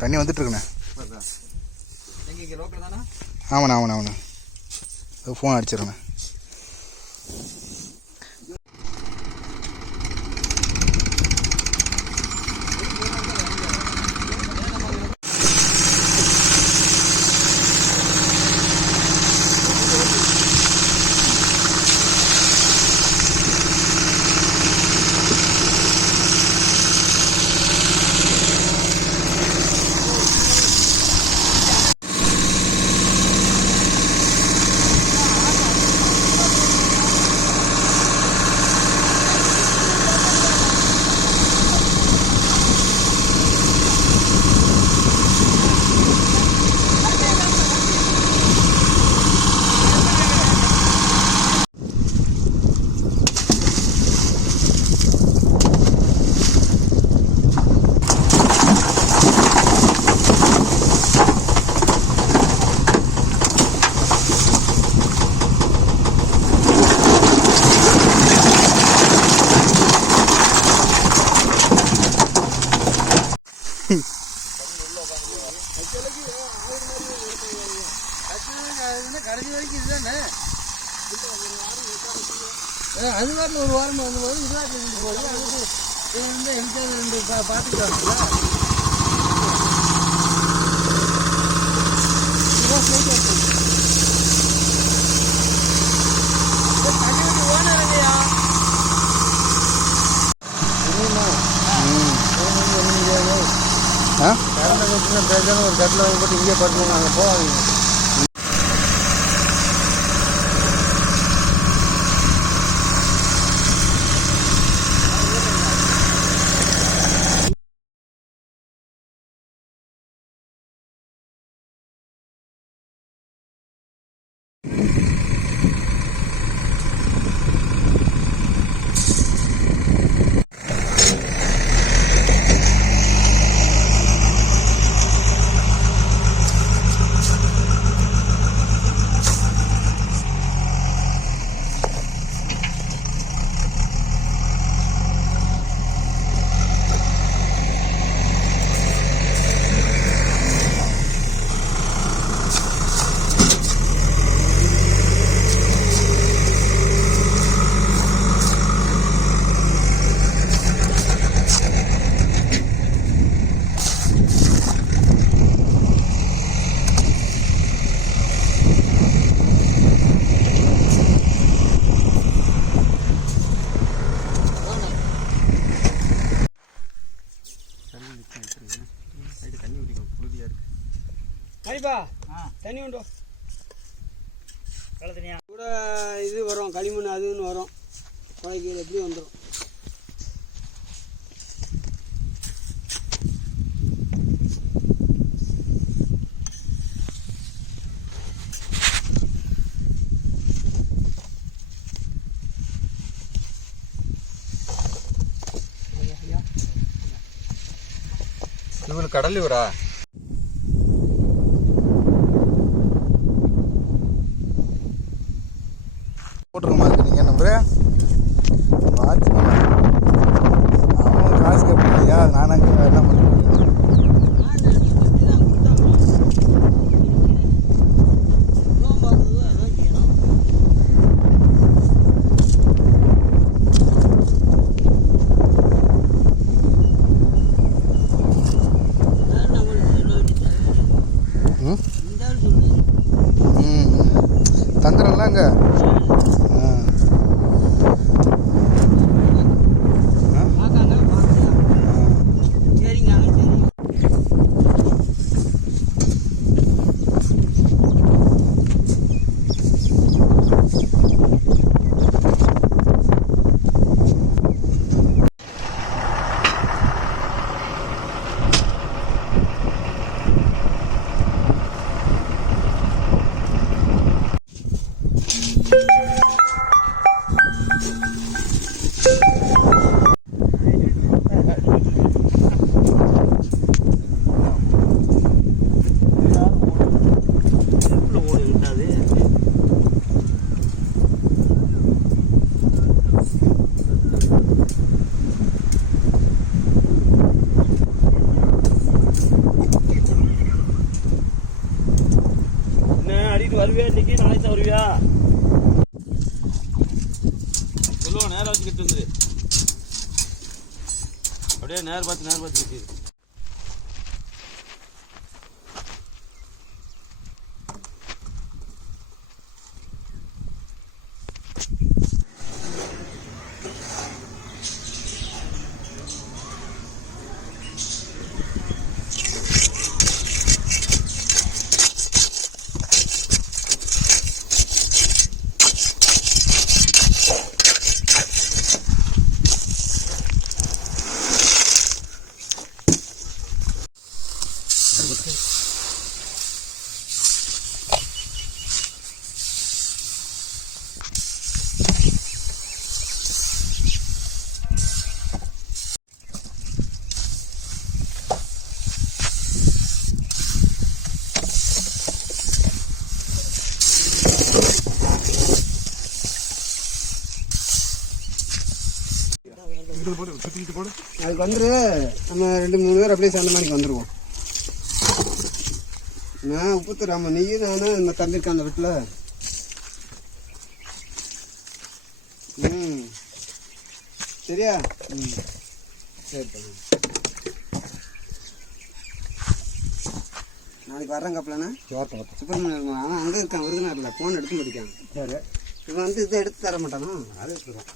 தண்ணி வந்துட்டு இருக்குண்ணே. ஆமாண்ணா ஆமாண்ணா ஆமாண்ணா. ஃபோன் அடிச்சிடுறேண்ணே. கடைசி வரைக்கும் இதுதானே. அது வாரம் ஒரு வாரம் வந்தபோது இதுவாட்டில் இருந்து போகுது. அதுக்கு இது வந்து எம்ஜிஆர் ரெண்டு பார்த்துக்கிறாங்களா. ஓனருங்கய்யா கரண்ட் வச்சுன்னா பேசாமல் ஒரு கட்டில் வாங்கி போட்டு இங்கே படுத்துவோம். அங்கே போவாங்க. சரிப்பா தண்ணி உண்டோ தனியா கூட இது வரும். களிமண் அதுன்னு வரும். குழைக்கு எப்படி வந்துடும். இவங்களுக்கு கடல் வரா போட்டுருக்க மாதிரி நீங்கள் நம்புற வாட்ச் அவன் காசு கேட்பீங்க. நானாங்க என்ன பண்ணுறேன். சொல்லுவோம் நேரம் வச்சுக்கிட்டு வந்துரு. அப்படியே நேரம் பார்த்து கட்டி. அதுக்கு வந்துரு நம்ம 2-3 பேர் அப்படியே சேர்ந்த மாதிரி வந்துடுவோம். நான் உப்புத்தூர் ஆமாம் நீ நானும் நம்ம தம்பிருக்கேன் அந்த வீட்டில். சரியா? சரி நாளைக்கு வர்றேன் கப்பலண்ணா. சுப்பிரமணியம் ஆனால் அங்கே இருக்கான் விருதுநகரில் ஃபோன் எடுக்க முடிக்காங்க. சரி இவன் வந்து இதை எடுத்து தர மாட்டானா? அதை எடுத்துருவான்.